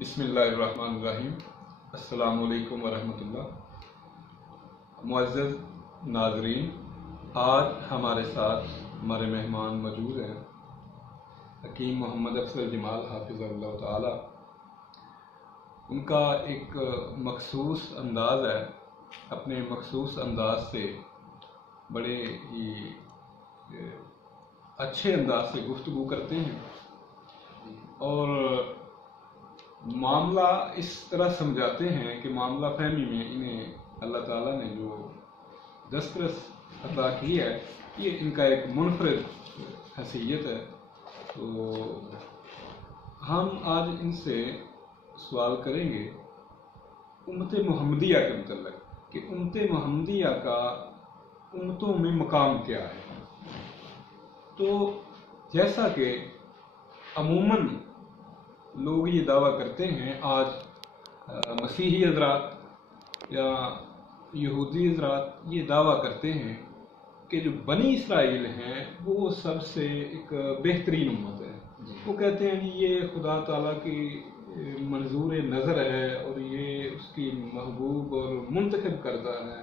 بسم اللہ الرحمن الرحیم۔ السلام علیکم ورحمۃ اللہ۔ معزز ناظرین، آج ہمارے ساتھ ہمارے مہمان موجود ہیں حکیم محمد افضل جمال حافظ اللہ تعالی۔ ان کا ایک مخصوص انداز ہے، اپنے مخصوص انداز سے بڑے ہی اچھے انداز سے گفتگو کرتے ہیں اور معاملہ اس طرح سمجھاتے ہیں کہ معاملہ فہمی میں انہیں اللہ تعالیٰ نے جو دسترس عطا کی ہے، یہ ان کا ایک منفرد حیثیت ہے۔ تو ہم آج ان سے سوال کریں گے امت محمدیہ کے متعلق کہ امت محمدیہ کا امتوں میں مقام کیا ہے۔ تو جیسا کہ عموماً لوگ یہ دعویٰ کرتے ہیں، آج مسیحی حضرات یا یہودی حضرات یہ دعویٰ کرتے ہیں کہ جو بنی اسرائیل ہیں وہ سب سے ایک بہترین امت ہے۔ وہ کہتے ہیں کہ یہ خدا تعالیٰ کی منظور نظر ہے اور یہ اس کی محبوب اور منتخب کردہ ہے،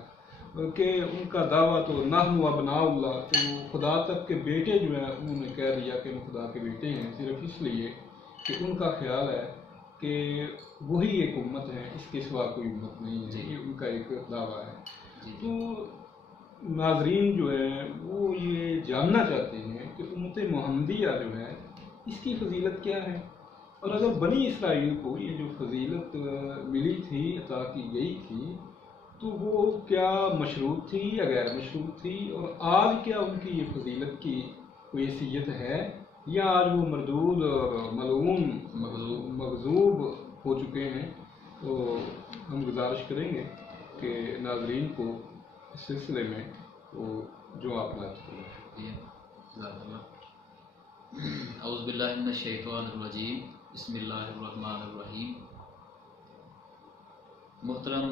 کہ ان کا دعویٰ تو نحن ابناء اللہ، کہ وہ خدا تک کے بیٹے جو ہیں انہوں نے کہہ دیا کہ ہم خدا کے بیٹے ہیں، صرف اس لیے کہ ان کا خیال ہے کہ وہی ایک امت ہے، اس کے سوا کوئی امت نہیں ہے۔ یہ ان کا ایک دعویٰ ہے۔ تو ناظرین جو ہیں وہ یہ جاننا چاہتے ہیں کہ امت محمدیہ جو ہے اس کی فضیلت کیا ہے، اور اگر بنی اسرائیل کو یہ جو فضیلت ملی تھی، عطا کی گئی تھی، تو وہ کیا مشروط تھی یا غیر مشروط تھی، اور آج کیا ان کی یہ فضیلت کی کوئی حیثیت ہے یا آج وہ مردود اور ملعون مغضوب ہو چکے ہیں۔ تو ہم گزارش کریں گے کہ ناظرین کو اس سلسلے میں وہ جو آپ بات کریں۔ اعوذ باللہ من الشیطان الرجیم، بسم اللہ الرحمن الرحیم۔ محترم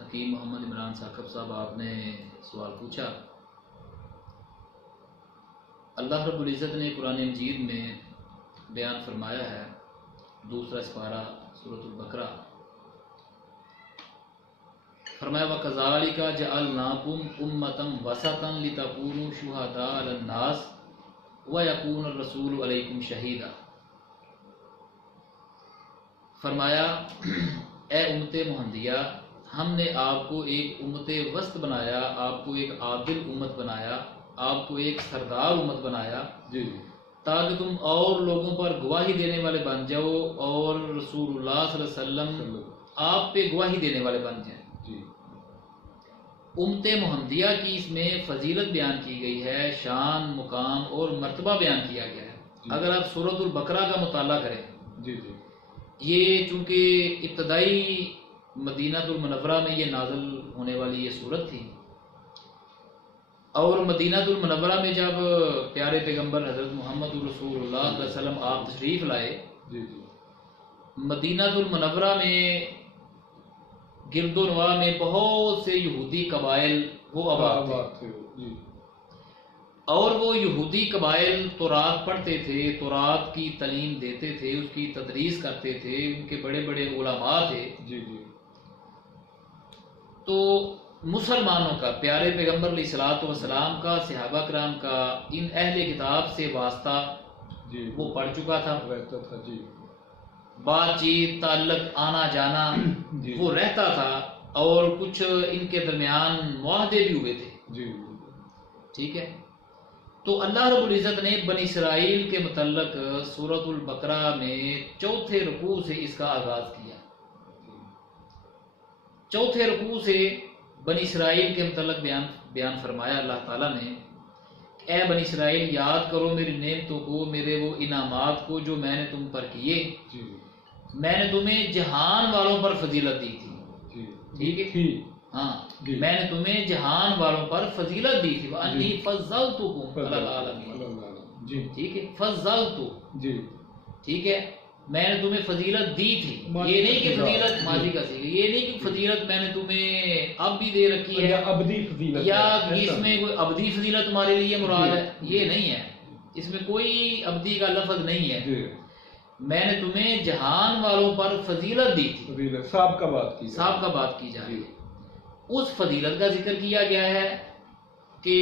حکیم محمد عمران ثاقب صاحب، آپ نے سوال پوچھا۔ اللہ رب العزت نے قرآن مجید میں بیان فرمایا ہے، دوسرا سپارہ سورۃ البقرہ، فرمایا وَكَذَلِكَ جَعَلْنَاكُمْ أُمَّةً وَسَطًا لِتَكُونُوا شُهَدَاءَ عَلَى النَّاسِ وَيَكُونَ الرَّسُولُ عَلَيْكُمْ شَهِيدًا۔ فرمایا اے امت محمدیہ، ہم نے آپ کو ایک امت وسط بنایا، آپ کو ایک عادل امت بنایا، آپ کو ایک سردار امت بنایا، تاکہ تم اور لوگوں پر گواہی دینے والے بن جاؤ اور رسول اللہ صلی اللہ علیہ وسلم آپ پہ گواہی دینے والے بن جائیں۔ امت محمدیہ کی اس میں فضیلت بیان کی گئی ہے، شان، مقام اور مرتبہ بیان کیا گیا ہے۔ اگر آپ سورۃ البقرہ کا مطالعہ کریں، یہ چونکہ ابتدائی مدینہ المنورہ میں یہ نازل ہونے والی یہ سورت تھی، اور مدینہ المنورہ میں جب پیارے پیغمبر حضرت محمد رسول اللہ صلی اللہ علیہ وسلم آپ تشریف لائے، مدینہ المنورہ میں گرد و نواح میں بہت سے یہودی قبائل وہ آباد تھے، اور وہ یہودی قبائل تورات پڑھتے تھے، تورات کی تعلیم دیتے تھے، اس کی تدریس کرتے تھے، ان کے بڑے بڑے علماء تھے۔ تو مسلمانوں کا، پیارے پیغمبر علیہ الصلوۃ والسلام کا، صحابہ کرام کا ان اہل کتاب سے واسطہ وہ پڑھ چکا تھا، بات چیت، تعلق، آنا جانا وہ رہتا تھا، اور کچھ ان کے درمیان معاہدے بھی ہوئے تھے۔ ٹھیک ہے، تو اللہ رب العزت نے بنی اسرائیل کے متعلق سورۃ البقرہ میں چوتھے رکوع سے اس کا آغاز کیا۔ چوتھے رکوع سے بنی اسرائیل کے متعلق بیان فرمایا اللہ تعالیٰ نے، اے بنی اسرائیل، یاد کرو میری نعمتوں کو، میرے وہ انعامات کو جو میں نے تم پر کیے۔ میں نے تمہیں جہان والوں پر فضیلت دی تھی، ٹھیک ہے، ہاں، میں نے تمہیں جہان والوں پر فضیلت دی تھی، وَأَنِّي فَضَّلْتُكُمْ عَلَى الْعَالَمِينَ، ٹھیک ہے، فضلت، ٹھیک ہے، میں نے تمہیں فضیلت دی تھی۔ یہ نہیں کہ فضیلت ماضی کا سی، یہ نہیں کہ فضیلت میں نے تمہیں اب بھی دے رکھی ہے، یا اس میں کوئی ابدی فضیلت تمہارے لیے مراد ہے، یہ نہیں ہے، اس میں کوئی ابدی کا لفظ نہیں ہے۔ میں نے تمہیں جہان والوں پر فضیلت دی تھی. فضیلت صاحب کا بات کی صاحب کا بات کی جا رہی ہے. اس فضیلت کا ذکر کیا گیا ہے کہ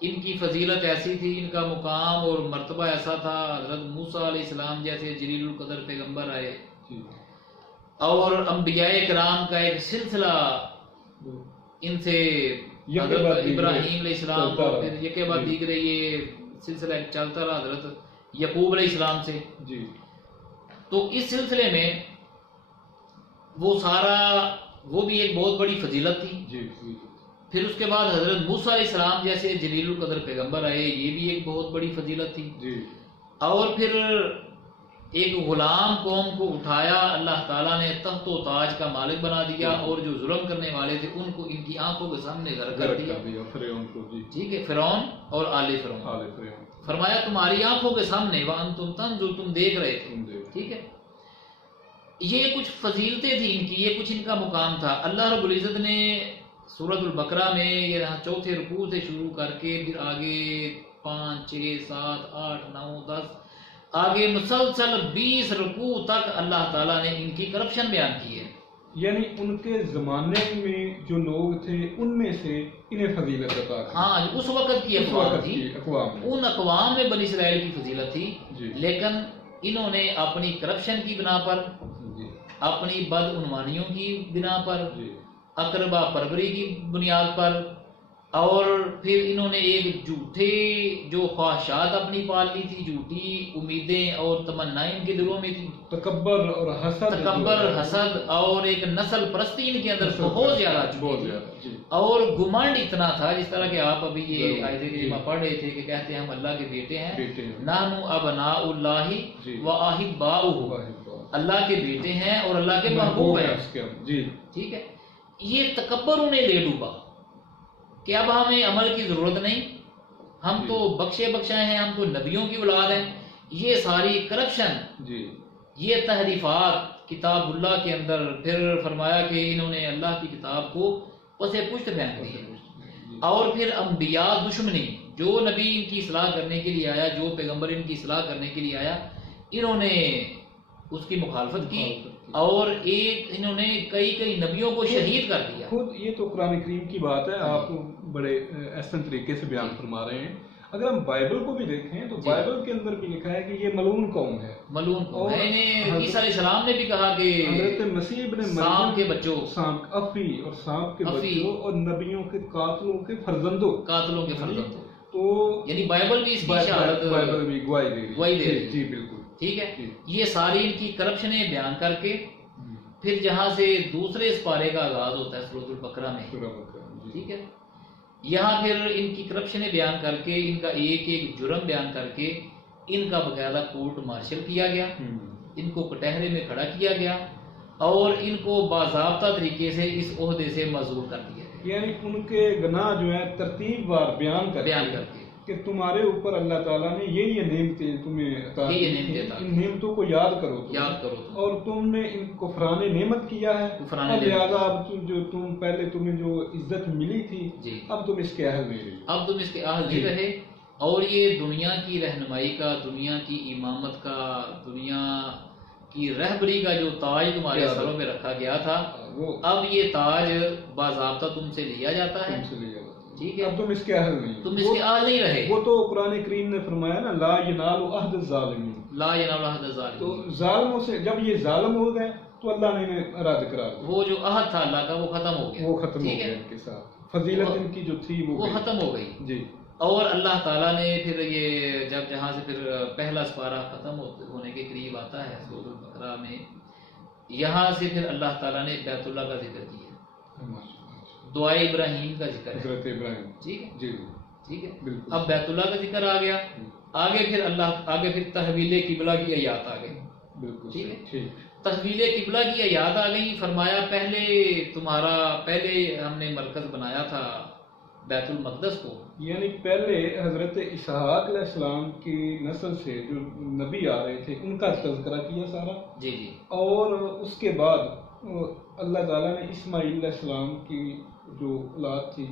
ان کی فضیلت ایسی تھی، ان کا مقام اور مرتبہ ایسا تھا. حضرت موسیٰ علیہ السلام جیسے جلیل القدر پیغمبر آئے، اور انبیاء کرام کا ایک سلسلہ ان سے حضرت ابراہیم علیہ السلام اور پھر یہ کے بعد دیگرے یہ سلسلہ چلتا رہا حضرت یعقوب علیہ السلام سے. تو اس سلسلے میں وہ بھی ایک بہت بڑی فضیلت تھی. پھر اس کے بعد حضرت موسیٰ علیہ السلام جیسے جلیل القدر پیغمبر آئے، یہ بھی ایک بہت بڑی فضیلت تھی. اور پھر ایک غلام قوم کو اٹھایا اللہ تعالیٰ نے، تخت و تاج کا مالک بنا دیا، اور جو ظلم کرنے والے تھے ان کو ان کی آنکھوں کے سامنے غرق کر دیا. ٹھیک ہے، فرعون اور آل فرعون. فرمایا تمہاری آنکھوں کے سامنے وَأَنْتُمْ تَنْظُرُونَ، تم دیکھ رہے تھے. ٹھیک ہے، یہ کچھ فضیلتیں تھیں ان کی، یہ کچھ ان کا مقام تھا. اللہ رب العزت نے سورۃ البقرہ میں یہاں چوتھے رکوع سے شروع کر کے پھر آگے 5 6 7 8 9 10 آگے مسلسل 20 رکوع تک اللہ تعالیٰ نے ان کی کرپشن بیان کی ہے. یعنی ان کے زمانے میں جو لوگ تھے ان میں سے انہیں فضیلت عطا کی. ہاں، اس وقت کی اقوام تھی، ان اقوام میں بنی اسرائیل کی فضیلت تھی. لیکن انہوں نے اپنی کرپشن کی بنا پر، اپنی بدعنوانیوں کی بنا پر، اقربا پروری کی بنیاد پر، اور پھر انہوں نے ایک جھوٹے جو خواہشات اپنی پال لی تھی، جھوٹی امیدیں اور تمنائیں ان کے دلوں میں تھی، تکبر حسد اور ایک نسل پرستی ان کے اندر بہت زیادہ تھی. اور گمنڈ اتنا تھا، جس طرح کہ آپ ابھی یہ آیت کریمہ پڑھ رہے تھے کہ کہتے ہیں ہم اللہ کے بیٹے ہیں، نحن ابناء اللہ واحباؤہ، اللہ کے بیٹے ہیں اور اللہ کے محبوب ہیں. ٹھیک ہے، یہ تکبر انہیں لے ڈوبا کہ اب ہمیں عمل کی ضرورت نہیں، ہم تو بخشے بخشائے ہیں، ہم تو نبیوں کی اولاد ہیں. یہ ساری کرپشن، یہ تحریفات کتاب اللہ کے اندر، پھر فرمایا کہ انہوں نے اللہ کی کتاب کو پسے پشت پھینک دی. اور پھر انبیاء دشمنی، جو نبی ان کی اصلاح کرنے کے لیے آیا، جو پیغمبر ان کی اصلاح کرنے کے لیے آیا، انہوں نے اس کی مخالفت کی، اور انہوں نے کئی نبیوں کو شہید کر دیا. خود یہ تو قرآن کریم کی بات ہے، آپ بڑے احسن طریقے سے بیان فرما رہے ہیں. اگر ہم بائبل کو بھی دیکھیں تو بائبل کے اندر بھی لکھا ہے کہ یہ ملعون قوم ہے. ملعون قوم ہے. عیسیٰ علیہ السلام نے بھی کہا کہ حضرت مسیح ابن سانپ کے بچوں، افی اور سانپ کے بچوں اور نبیوں کے قاتلوں کے فرزندوں. تو یعنی بائبل بھی اس کی شہادت، بائبل بھی گواہی دے رہی ہے. جی بالکل. ٹھیک ہے، یہ ساری ان کی کرپشنیں بیان کر کے پھر جہاں سے دوسرے سپارے کا آغاز ہوتا ہے سورۃ البقرہ میں. ٹھیک ہے، یہاں پھر ان کی کرپشنیں بیان کر کے، ان کا ایک ایک جرم بیان کر کے ان کا باقاعدہ کورٹ مارشل کیا گیا، ان کو کٹہرے میں کھڑا کیا گیا، اور ان کو باضابطہ طریقے سے اس عہدے سے معزول کر دیا گیا. یعنی ان کے گناہ جو ہے ترتیب وار بیان کر کے کہ تمہارے اوپر اللہ تعالیٰ نے یہ نعمتیں تمہیں عطا کی، ان نعمتوں کو یاد کرو اور تم نے ان کو کفران نعمت کیا ہے، اب لہٰذا اب جو تم پہلے تمہیں جو عزت ملی تھی اب تم اس کے اہل نہیں رہے. اور یہ دنیا کی رہنمائی کا، دنیا کی امامت کا، دنیا کی رہبری کا جو تاج تمہارے سروں میں رکھا گیا تھا، اب یہ تاج باضابطہ تم سے لیا جاتا ہے. ٹھیک ہے، اب تم اس کے اہل نہیں رہے. وہ تو قرآن کریم نے فرمایا نا، لا ینال عہد الظالمین، لا ینال عہد الظالمین. تو ظالموں سے جب یہ ظالم ہو گئے تو اللہ نے رد کرا دیا. وہ جو عہد تھا اللہ کا وہ ختم ہو گیا، ان کے ساتھ فضیلت ان کی جو تھی وہ ختم ہو گئی. جی. اور اللہ تعالیٰ نے پھر یہ جب جہاں سے پھر پہلا سپارہ ختم ہونے کے قریب آتا ہے سورۃ البقرہ میں، یہاں سے پھر اللہ تعالیٰ نے بیت اللہ کا ذکر کیا، دعائے ابراہیم کا ذکر ہے، حضرت ابراہیم. ٹھیک ہے. اب بیت اللہ کا ذکر آ گیا، آگے پھر تحویل قبلہ کی آیات آ گئی. بالکل ٹھیک ہے، تحویل قبلہ کی آیات آ گئی. فرمایا پہلے ہم نے مرکز بنایا تھا بیت المقدس کو. یعنی پہلے حضرت اسحاق علیہ السلام کی نسل سے جو نبی آ رہے تھے ان کا تذکرہ کیا سارا. جی. اور اس کے بعد اللہ تعالیٰ نے اسماعیل علیہ السلام کی جو اولاد تھی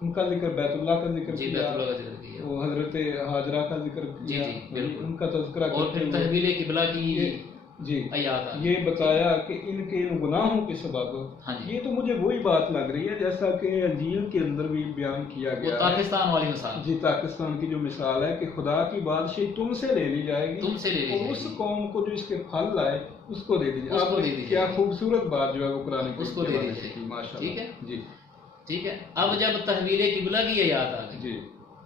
ان کا ذکر بیت اللہ کا ذکر جی، بیت کیا، اللہ کا ذکر کیا، وہ حضرت ہاجرہ کا ذکر جی کیا، جی بالکل، ان کا تذکرہ اور کرتے پھر ہوئے تحویل قبلہ کی جی آیات آ گئی۔ یہ بتایا کہ ان کے ان گناہوں کے سبب، ہاں جی، یہ تو مجھے وہی بات لگ رہی ہے جیسا کہ انجیل کے اندر بھی بیان کیا وہ گیا ہے، پاکستان والی مثال، جی پاکستان کی جو مثال ہے کہ خدا کی بادشاہی تم سے لے لی جائے گی، تم سے لے لی اور جائے اس گی، قوم کو جو اس کے پھل لائے اس کو دے دیجیے، اس آپ کو نے دے دی کیا جائے گی، خوبصورت بات جو ہے وہ قرآن اس کو کے دے حوالے دی سے جائے کی، گی، ماشاء ٹھیک ہے، اللہ، جی ٹھیک ہے۔ اب جب تحویل قبلہ کی آیات آ گئی، جی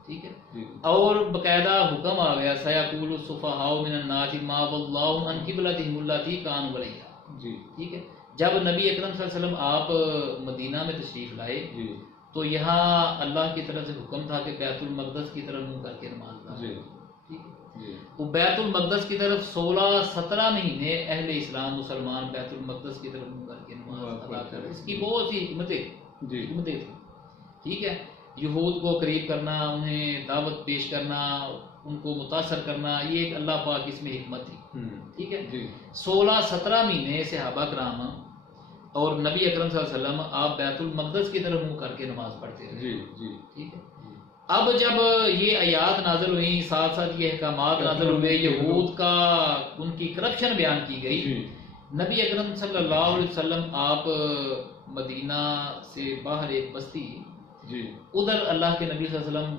ٹھیک ہے، جی اور باقاعدہ حکم آ گیا سیقول السفہاء من الناس ما واللہ عن قبلتہم التی کانوا علیہا، جی ٹھیک ہے۔ جب نبی اکرم صلی اللہ علیہ وسلم آپ مدینہ میں تشریف لائے جی تو یہاں اللہ کی طرف سے حکم تھا کہ بیت المقدس کی طرف منہ کر کے نماز پڑھیں، جی ٹھیک ہے۔ جی وہ بیت المقدس کی طرف 16-17 مہینے اہل اسلام مسلمان بیت المقدس کی طرف منہ کر کے نماز ادا کر، اس کی بہت سی حکمتیں جی تھیں، ٹھیک ہے۔ یہود کو قریب کرنا، انہیں دعوت پیش کرنا، ان کو متاثر کرنا، یہ ایک اللہ پاک اس میں حکمت تھی، ٹھیک ہے۔ جی 16-17 مہینے صحابہ کرام اور نبی اکرم صلی اللہ علیہ وسلم آپ بیت المقدس کی طرف منہ کر کے نماز پڑھتے رہے، جی جی ٹھیک ہے۔ اب جب یہ آیات نازل ہوئی، ساتھ ساتھ یہ احکامات نازل ہوئے، یہود کا ان کی کرپشن بیان کی گئی، جی نبی اکرم صلی اللہ علیہ وسلم آپ مدینہ سے باہر ایک بستی، جی ادھر اللہ کے نبی صلی اللہ علیہ وسلم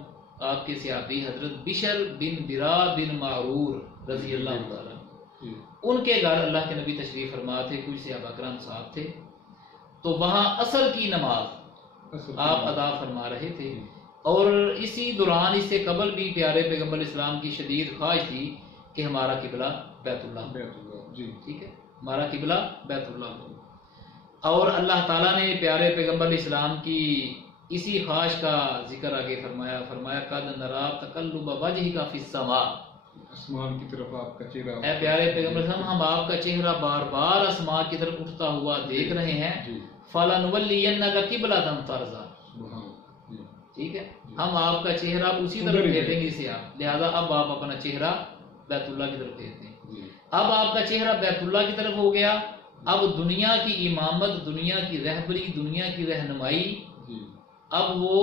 آپ کے صحابی حضرت بشر بن برا بن معرور رضی اللہ تعالیٰ، جی ان کے گھر اللہ کے نبی تشریف فرما تھے، کچھ صحابہ کرام صاحب تھے، تو وہاں عصر کی نماز آپ ادا فرما رہے تھے، اور اسی دوران اس سے قبل بھی پیارے پیغمبر اسلام کی شدید خواہش تھی کہ ہمارا قبلہ بیت اللہ ہو، بیت اللہ، جی ٹھیک ہے، ہمارا قبلہ بیت اللہ ہو، اور اللہ تعالیٰ نے پیارے پیغمبر اسلام کی اسی خواہش کا ذکر آگے فرمایا قد نرا تقلب وجہک فی السماء، آسمان کی طرف آپ کا چہرہ، اے پیارے پیغمبر اسلام ہم آپ کا چہرہ بار بار آسمان کی طرف اٹھتا ہوا دیکھ رہے ہیں، جی فَلَنُوَلِّيَنَّكَ قِبْلَةً تَرْضَىٰ، سبحان، جی ٹھیک ہے، ہم آپ کا چہرہ اسی طرف پھیریں گے جسے آپ، لہذا اب آپ اپنا چہرہ بیت اللہ کی طرف پھیرتے ہیں، جی اب آپ کا چہرہ بیت اللہ کی طرف ہو گیا، اب دنیا کی امامت، دنیا کی رہبری، دنیا کی رہنمائی جی اب وہ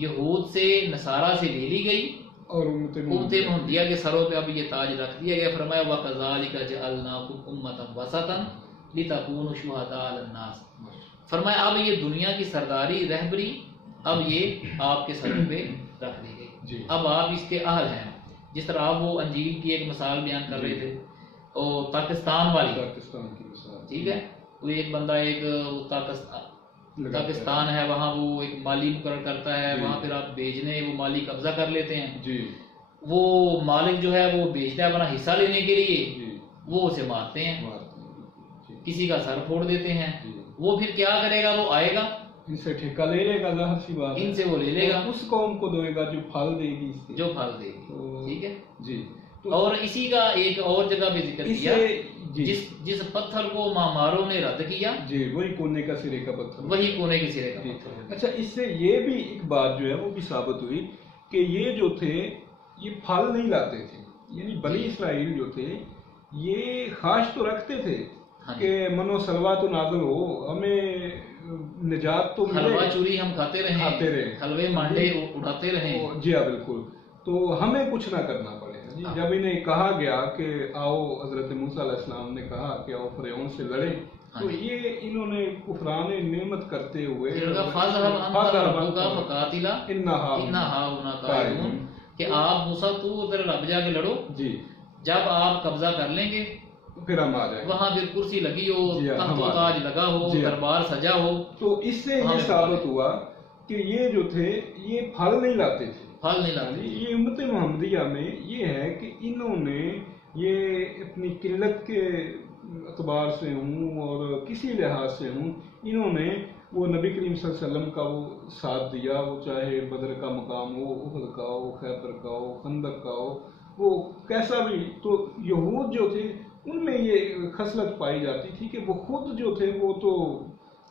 یہود سے نصارہ سے لے لی گئی، اور امت محمدیہ کے سروں پہ اب یہ تاج رکھ دیا گیا، فرمایا وَكَذَلِكَ جَعَلْنَاكُمْ أُمَّةً وَسَطًا لِتَكُونُوا شُهَدَاءَ عَلَى النَّاسِ، فرمایا اب یہ دنیا کی سرداری، رہبری اب یہ آپ کے سروں پہ رکھ دی گئی، جی اب آپ اس کے اہل ہیں، جس طرح آپ وہ انجیل کی ایک مثال بیان کر رہے تھے، اور پاکستان والی، پاکستان کی مثال، ٹھیک ہے، وہ ایک بندہ ایک پاکستان ہے، وہاں وہ ایک مالی مقرر کرتا ہے، وہاں پھر آپ بیچنے وہ مالی قبضہ کر لیتے ہیں، جی وہ مالک جو ہے وہ بیچتا ہے اپنا حصہ لینے کے لیے، جی وہ اسے مارتے ہیں، جی کسی کا سر پھوڑ دیتے ہیں، جی وہ پھر کیا کرے گا، وہ آئے گا ان سے ٹھیکہ لے لے گا، ظاہر سی بات ہے، ان سے وہ لے لے گا اس قوم کو دے گا جو پھل دے گی اس سے، جو پھل دے گی، تو ٹھیک ہے۔ جی اور اسی کا ایک اور جگہ بھی ذکر اس کیا، سے جی جس پتھر کو ماماروں نے رد کیا، جی وہی کونے کا سرے کا پتھر، وہی کونے کے سرے کا جی پتھر ہو گیا۔ اچھا، اس سے یہ بھی ایک بات جو ہے وہ بھی ثابت ہوئی کہ یہ جو تھے یہ پھل نہیں لاتے تھے، یعنی بنی اسرائیل جو تھے یہ خواہش تو رکھتے تھے کہ منو سلوا تو نازل ہو، ہمیں نجات تو ملے، حلوہ چوری ہم کھاتے رہیں، حلوے مانڈے اڑاتے رہیں، جی ہاں بالکل، تو ہمیں کچھ نہ کرنا پڑے گا جی۔ جب انہیں کہا گیا کہ آؤ، حضرت موسیٰ علیہ السلام نے کہا کہ آؤ فرعون سے لڑیں، تو یہ انہوں نے کفران نعمت کرتے ہوئے کہ آپ موسیٰ تو ادھر رب جا کے لڑو، جی جب آپ قبضہ کر لیں گے پھر ہم آ جائیں، وہاں پھر کرسی لگی ہو، تخت و تاج لگا ہو، دربار سجا ہو، تو اس سے یہ ثابت ہوا کہ یہ جو تھے یہ پھل نہیں لاتے تھے، پھل نہیں لاتے، یہ امت محمدیہ میں یہ ہے کہ انہوں نے یہ اپنی قلت کے اعتبار سے ہوں اور کسی لحاظ سے ہوں، انہوں نے وہ نبی کریم صلی اللہ علیہ وسلم کا وہ ساتھ دیا، وہ چاہے بدر کا مقام ہو، احد کا ہو، خیبر کا ہو، خندق کا ہو، وہ کیسا بھی، تو یہود جو تھے ان میں یہ خصلت پائی جاتی تھی کہ وہ خود جو تھے وہ تو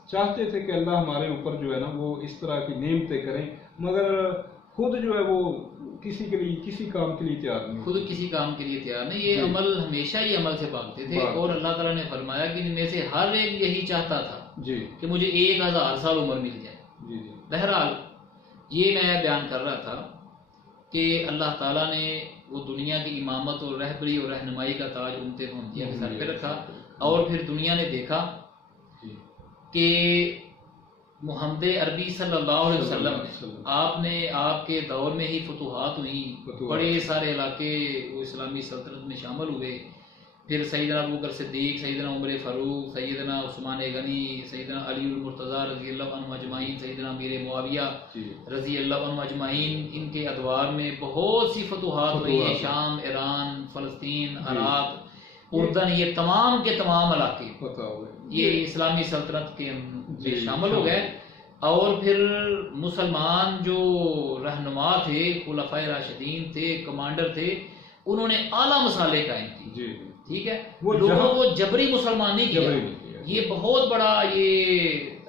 چاہتے تھے کہ اللہ ہمارے اوپر جو ہے نا وہ اس طرح کی نعمتیں کریں، مگر خود جو ہے وہ کسی کے لیے کسی کام کے لیے تیار نہیں، خود کسی کام کے لیے تیار نہیں، یہ عمل ہمیشہ ہی عمل سے بھاگتے تھے، اور اللہ تعالیٰ نے فرمایا کہ ان میں سے ہر ایک یہی چاہتا تھا جی کہ مجھے 1000 سال عمر مل جائے، جی جی بہرحال یہ میں بیان کر رہا تھا کہ اللہ تعالیٰ نے وہ دنیا کی امامت اور رہبری اور رہنمائی کا تاج امت محمدیہ کے سر پہ رکھا، اور پھر دنیا نے دیکھا کہ محمد عربی صلی اللہ علیہ وسلم آپ نے آپ کے دور میں ہی فتوحات ہوئیں، بڑے سارے علاقے وہ اسلامی سلطنت میں شامل ہوئے، پھر سیدنا ابوبکر صدیق، سیدنا عمر فاروق، سیدنا عثمان غنی، سیدنا علی المرتضیٰ رضی اللہ عنہ اجمعین، سیدنا امیر معاویہ رضی اللہ عنہ اجمعین، ان کے ادوار میں بہت سی فتوحات ہوئی ہیں، شام، ایران، فلسطین، عراق، اردن، یہ تمام کے تمام علاقے یہ اسلامی سلطنت کے شامل ہو گئے، اور پھر مسلمان جو رہنما تھے، خلفائے راشدین تھے، کمانڈر تھے، انہوں نے اعلیٰ مسالے قائم کی، ٹھیک ہے، لوگوں کو جبری مسلمان نہیں کیا۔ یہ بہت بڑا، یہ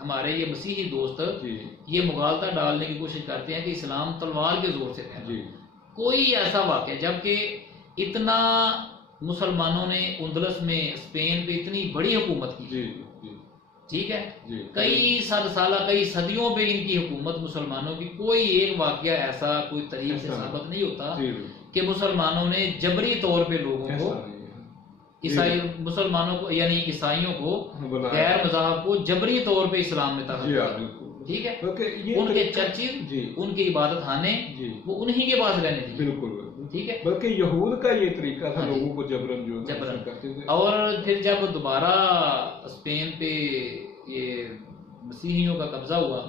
ہمارے یہ مسیحی دوست یہ مغالطہ ڈالنے کی کوشش کرتے ہیں کہ اسلام تلوار کے زور سے پھیلا، کوئی ایسا واقعہ، جبکہ اتنا مسلمانوں نے اندلس میں اسپین پہ اتنی بڑی حکومت کی، ٹھیک ہے، کئی صد سالہ، کئی صدیوں پہ ان کی حکومت مسلمانوں کی، کوئی ایک واقعہ ایسا کوئی طریق سے ثابت نہیں ہوتا کہ مسلمانوں نے جبری طور پہ لوگوں کو، عیسائی مسلمانوں کو یعنی عیسائیوں کو، غیر مذہب کو جبری طور پہ اسلام میں داخل کیا، ٹھیک ہے، ان کے چرچز، ان کی عبادت خانے وہ انہی کے پاس رہنے تھے، بالکل، ٹھیک ہے، بلکہ یہود کا یہ طریقہ تھا لوگوں کو جبرن کرتے تھے۔ اور پھر جب دوبارہ اسپین پہ یہ مسیحیوں کا قبضہ ہوا،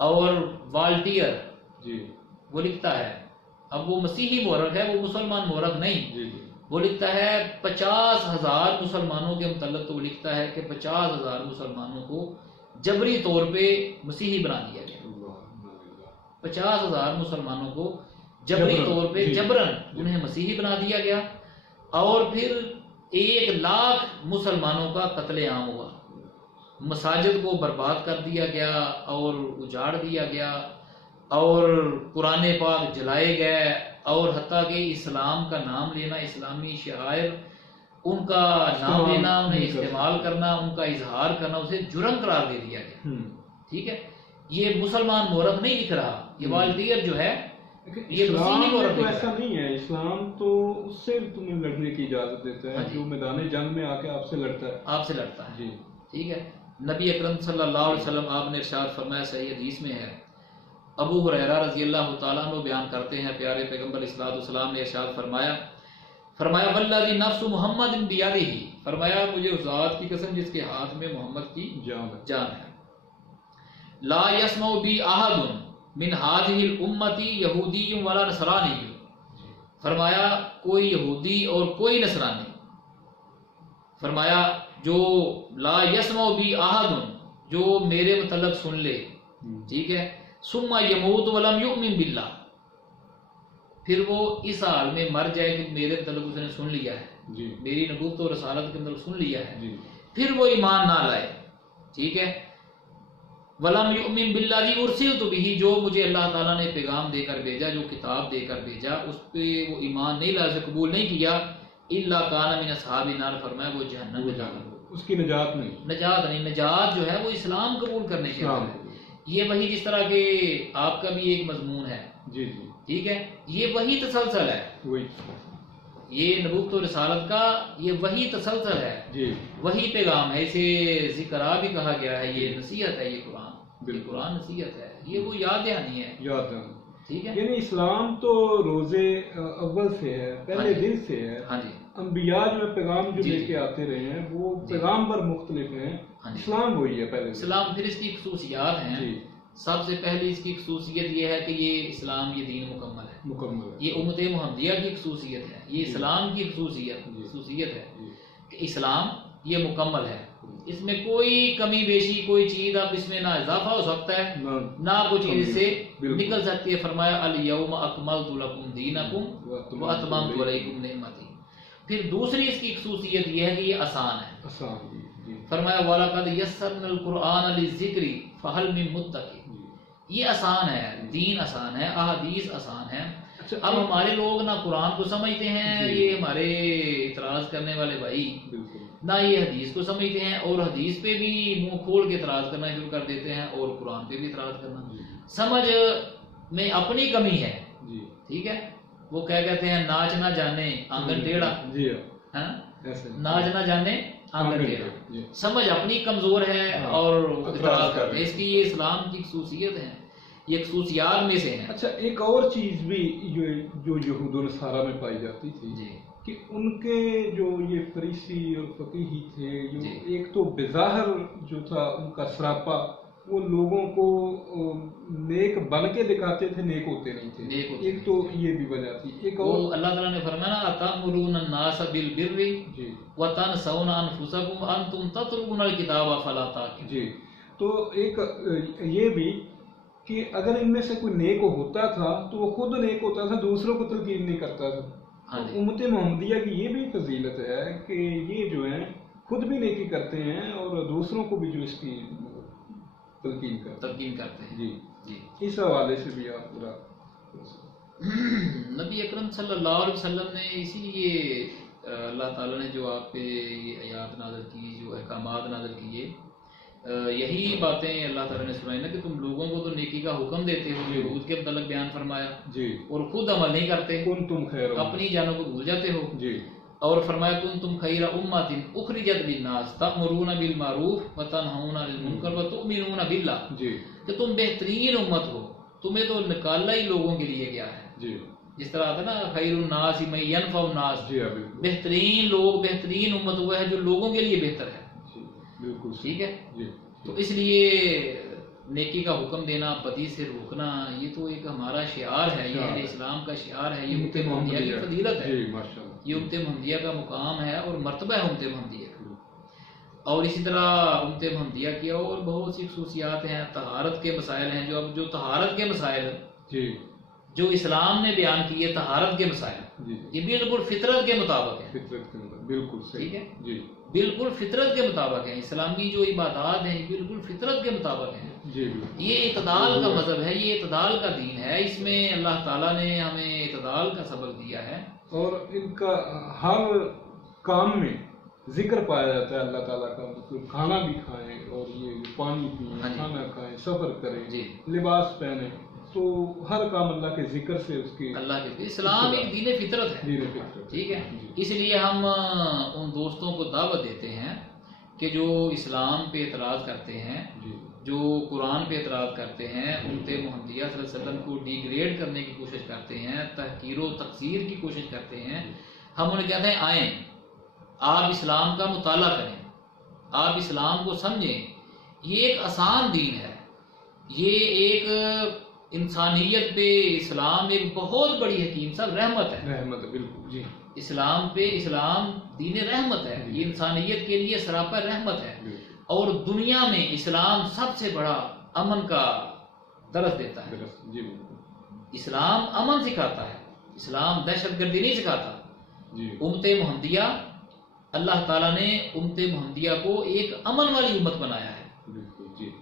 اور والٹیئر وہ لکھتا ہے، اب وہ مسیحی مورخ ہے، وہ مسلمان مورخ نہیں، وہ لکھتا ہے 50,000 مسلمانوں کے متعلق، تو وہ لکھتا ہے کہ 50,000 مسلمانوں کو جبری طور پہ مسیحی بنا دیا گیا، 50,000 مسلمانوں کو جبری طور پہ جبرن انہیں مسیحی بنا دیا گیا، اور پھر 1,00,000 مسلمانوں کا قتل عام ہوا، مساجد کو برباد کر دیا گیا اور اجاڑ دیا گیا، اور قرآن پاک جلائے گئے، اور حتیٰ کہ اسلام کا نام لینا، اسلامی شعائر ان کا نام لینا، انہیں استعمال کرنا، ان کا اظہار کرنا، اسے جرم قرار دے دیا گیا، ٹھیک ہے، یہ مسلمان مورخ نہیں لکھ رہا، یہ والٹیئر جو ہے یہ مسیحی مورخ تو ایسا نہیں ہے، اسلام تو اس سے تمہیں لڑنے کی اجازت دیتا ہے جو میدان جنگ میں آ کے آپ سے لڑتا ہے، آپ سے لڑتا ہے، ٹھیک ہے۔ نبی اکرم صلی اللہ علیہ وسلم آپ نے ارشاد فرمایا، صحیح حدیث میں ہے، ابو ہریرہ رضی اللہ تعالیٰ عنہ بیان کرتے ہیں، پیارے پیغمبر علیہ الصلوۃ والسلام نے ارشاد فرمایا والذی نفس محمد بیدہ، فرمایا مجھے اس ذات کی قسم جس کے ہاتھ میں محمد کی جان ہے، لا یسمع بی احد من هذه الامة یہودی ولا نصرانی، فرمایا کوئی یہودی اور کوئی نصرانی، فرمایا جو لا یسمع بی احد، جو میرے متعلق سن لے، ٹھیک ہے، ثم یموت ولم یؤمن باللہ، پھر وہ اس حال میں مر جائے کہ میرے متعلق اس نے سن لیا ہے، میری نبوت و رسالت کے متعلق سن لیا ہے، پھر وہ ایمان نہ لائے، ٹھیک ہے، ولم یؤمن بالذی ارسلت بہ، جو مجھے اللہ تعالیٰ نے پیغام دے کر بھیجا، جو کتاب دے کر بھیجا، اس پہ وہ ایمان نہیں لائے، اسے قبول نہیں کیا، الا کان من اصحاب النار، فرمایا وہ جہنم میں جائے گا، اس کی نجات نہیں، نجات جو ہے وہ اسلام قبول کرنے کے بعد ہے۔ یہ وہی جس طرح کہ آپ کا بھی ایک مضمون ہے، ٹھیک ہے، یہ وہی تسلسل ہے، یہ نبوت و رسالت کا یہ وہی تسلسل ہے، وہی پیغام ہے، اسے ذکرہ بھی کہا گیا ہے، یہ نصیحت ہے، یہ قرآن نصیحت ہے، یہ وہ یاد دہانی ہے، ٹھیک ہے، یعنی اسلام تو روزے اول سے ہے، پہلے دن سے ہے، انبیاء جو پیغام جو لے کے آتے رہے ہیں وہ پیغام پر مختلف ہیں، اسلام وہی ہے پہلے اسلام۔ پھر اس کی خصوصیات ہیں، سب سے پہلی اس کی خصوصیت یہ ہے کہ یہ اسلام، یہ دین مکمل ہے، یہ امت محمدیہ کی خصوصیت ہے، یہ اسلام کی خصوصیت ہے کہ اسلام یہ مکمل ہے، اس میں کوئی کمی بیشی، کوئی چیز اب اس میں نہ اضافہ ہو سکتا ہے نہ کوئی چیز سے نکل سکتی ہے۔ فرمایا الیوم اکملت لکم دینکم واتممت علیکم نعمتی۔ پھر دوسری اس کی خصوصیت یہ ہے کہ یہ آسان ہے، فرمایا وَلَقَدْ يَسَّرْنَا الْقُرْآنَ لِلذِّكْرِ فَهَلْ مِن مُّدَّكِرٍ، یہ آسان ہے، دین آسان ہے، احادیث آسان ہے۔ اب ہمارے لوگ نہ قرآن کو سمجھتے ہیں، یہ ہمارے اعتراض کرنے والے بھائی، نہ یہ حدیث کو سمجھتے ہیں، اور حدیث پہ بھی منہ کھول کے اعتراض کرنا شروع کر دیتے ہیں، اور قرآن پہ بھی اعتراض کرنا۔ سمجھ میں اپنی کمی ہے جی ٹھیک ہے. وہ کیا کہتے ہیں ناچ نہ جانے آنگن ٹیڑھا, جی ہاں ایسے ناچ نہ جانے آنگن ٹیڑھا, جی سمجھ اپنی کمزور ہے ہاں، اور اعتراض اعتراض کر کرتے رہے ہیں. اس کی یہ اسلام کی خصوصیت ہے, یہ خصوصیات میں سے ہیں. اچھا ایک اور چیز بھی جو یہود و نصارہ میں پائی جاتی تھی جی کہ ان کے جو یہ فریسی اور فقیہی تھے, جو جی. ایک تو بظاہر جو تھا ان کا سراپا, وہ لوگوں کو نیک بن کے دکھاتے تھے, نیک ہوتے نہیں تھے. نیک ہوتے ایک تو یہ بھی وجہ تھی. ایک اور وہ اللہ تعالیٰ نے فرمایا نا اتأمرون الناس بالبر جی وتنسون انفسکم وانتم تتلون الکتاب افلا تعقلون. جی تو ایک یہ بھی کہ اگر ان میں سے کوئی نیک ہوتا تھا تو وہ خود نیک ہوتا تھا, دوسروں کو تلقین نہیں کرتا تھا. ہاں جی. امت محمدیہ کی یہ بھی فضیلت ہے کہ یہ جو ہیں خود بھی نیکی کرتے ہیں اور دوسروں کو بھی جو اس کی تلقین کرتے ہیں. جی جی اس حوالے سے بھی آپ پورا نبی اکرم صلی اللہ علیہ وسلم نے اسی لیے اللہ تعالیٰ نے جو آپ پہ یہ آیات نازل کی, جو احکامات نازل کیے, یہی باتیں اللہ تعالیٰ نے سنائی نا کہ تم لوگوں کو تو نیکی کا حکم دیتے ہو, یہود کے متعلق بیان فرمایا, جی اور خود عمل نہیں کرتے, کنتم خیر اپنی جانوں کو بھول جاتے ہو. جی اور فرمایا کنتم خیر امۃ اخرجت للناس تأمرون بالمعروف وتنہون عن المنکر وتؤمنون باللہ, جی کہ تم بہترین امت ہو, تمہیں تو نکالا ہی لوگوں کے لیے گیا ہے. جی جس طرح آتا ہے نا خیر الناس من ینفع الناس, جی بالکل بہترین لوگ, بہترین امت وہ ہے جو لوگوں کے لیے بہتر ہے. جی بالکل ٹھیک ہے. جی تو اس لیے نیکی کا حکم دینا, بدی سے روکنا, یہ تو ایک ہمارا شعار ہے, یہ اہل اسلام کا شعار ہے, یہ امت محمدیہ کی فضیلت ہے, جی ماشاءاللہ, یہ امت محمدیہ کا مقام ہے اور مرتبہ ہے امت محمدیہ کا. اور اسی طرح امت محمدیہ کی اور بہت سی خصوصیات ہیں. طہارت کے مسائل ہیں, جو طہارت کے مسائل جی جو اسلام نے بیان کیے, طہارت کے مسائل, جی یہ بالکل فطرت کے مطابق ہے. فطرت کے اندر بالکل صحیح. ٹھیک ہے, جی بالکل فطرت کے مطابق ہیں. اسلامی جو عبادات ہیں بالکل فطرت کے مطابق ہیں. جی بالکل. یہ اعتدال کا مذہب ہے, یہ اعتدال کا دین ہے. اس میں اللہ تعالیٰ نے ہمیں اعتدال کا سبق دیا ہے. اور ان کا ہر کام میں ذکر پایا جاتا ہے اللہ تعالیٰ کا, مطلب کھانا بھی کھائیں اور یہ پانی پئیں, کھانا کھائیں, سفر کریں, جی, لباس پہنیں, تو ہر کام اللہ کے ذکر سے اس کی اللہ کے اسلام ایک دین فطرت ہے. دین فطرت. ٹھیک ہے. اس لیے ہم ان دوستوں کو دعوت دیتے ہیں کہ جو اسلام پہ اعتراض کرتے ہیں, جو قرآن پہ اعتراض کرتے ہیں, امت محمدیہ صلی اللہ علیہ وسلم کو ڈیگریڈ کرنے کی کوشش کرتے ہیں, تحقیر و تقصیر کی کوشش کرتے ہیں, ہم انہیں کہتے ہیں آئیں, آپ اسلام کا مطالعہ کریں, آپ اسلام کو سمجھیں. یہ ایک آسان دین ہے, یہ ایک انسانیت پہ اسلام ایک بہت بڑی حکیم صاحب رحمت ہے. رحمت ہے بالکل. جی اسلام پہ اسلام دین رحمت ہے, یہ انسانیت کے لیے سراپا رحمت ہے. اور دنیا میں اسلام سب سے بڑا امن کا درس دیتا ہے. جی اسلام امن سکھاتا ہے, اسلام دہشت گردی نہیں سکھاتا. امت محمدیہ, اللہ تعالیٰ نے امت محمدیہ کو ایک امن والی امت بنایا ہے.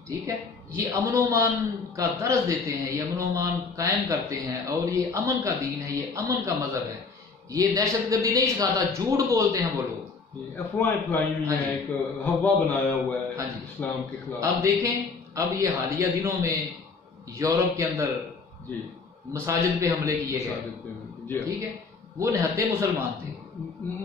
ٹھیک ہے, یہ امن و امان کا درس دیتے ہیں, یہ امن و امان قائم کرتے ہیں, اور یہ امن کا دین ہے, یہ امن کا مذہب ہے. یہ دہشت گردی نہیں سکھاتا, جھوٹ بولتے ہیں وہ لوگ, افواہیں پھیلائی ہوئی ہیں, ایک ہوا بنایا ہوا ہے اسلام کے خلاف. اب دیکھیں, اب یہ حالیہ دنوں میں یورپ کے اندر مساجد پہ حملے کیے گئے. ٹھیک ہے, وہ نہتے مسلمان تھے,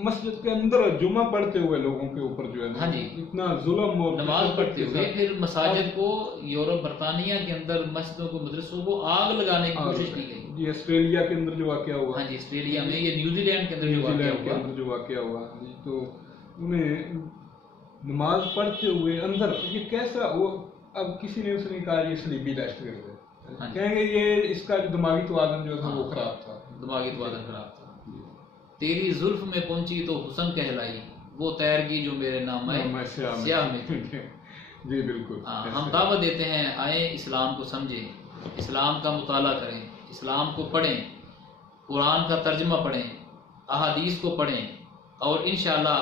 مسجد کے اندر جمعہ پڑھتے ہوئے لوگوں کے اوپر جو ہے اتنا ظلم اور نماز پڑھتے ہوئے, پھر مساجد کو یورپ برطانیہ کے اندر مسجدوں کو, مدرسوں کو آگ لگانے کی کوشش کی گئی. جی آسٹریلیا کے اندر جو واقعہ ہوا, ہاں جی آسٹریلیا میں, یہ نیوزی لینڈ کے اندر جو واقعہ ہوا, تو انہیں نماز پڑھتے ہوئے اندر یہ کیسا, وہ اب کسی نے اس نے کہا یہ صلیبی دہشت گرد ہے, کہیں گے یہ اس کا جو دماغی توازن جو تھا وہ خراب تھا, دماغی توازن خراب تھا. تیری زلف میں پہنچی تو حسن کہلائی, وہ تیرگی جو میرے نام سیاہ میں تھی. جی بالکل. ہم دعوت دیتے ہیں آئیں اسلام کو سمجھیں, اسلام کا مطالعہ کریں, اسلام کو پڑھیں, قرآن کا ترجمہ پڑھیں, احادیث کو پڑھیں, اور انشاءاللہ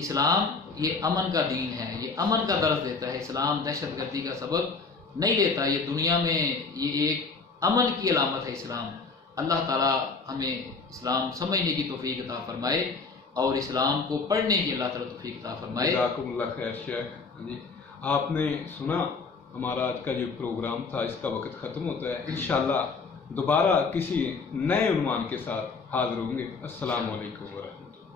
اسلام یہ امن کا دین ہے, یہ امن کا درس دیتا ہے. اسلام دہشت گردی کا سبق نہیں دیتا, یہ دنیا میں یہ ایک امن کی علامت ہے اسلام. اللہ تعالیٰ ہمیں اسلام سمجھنے کی توفیق عطا فرمائے اور اسلام کو پڑھنے کی اللہ تعالیٰ توفیق عطا فرمائے. جزاکم اللہ خیر شیخ. جی آپ نے سنا ہمارا آج کا جو پروگرام تھا, اس کا وقت ختم ہوتا ہے. انشاءاللہ دوبارہ کسی نئے عنوان کے ساتھ حاضر ہوں گے۔ السلام علیکم ورحمۃ اللہ۔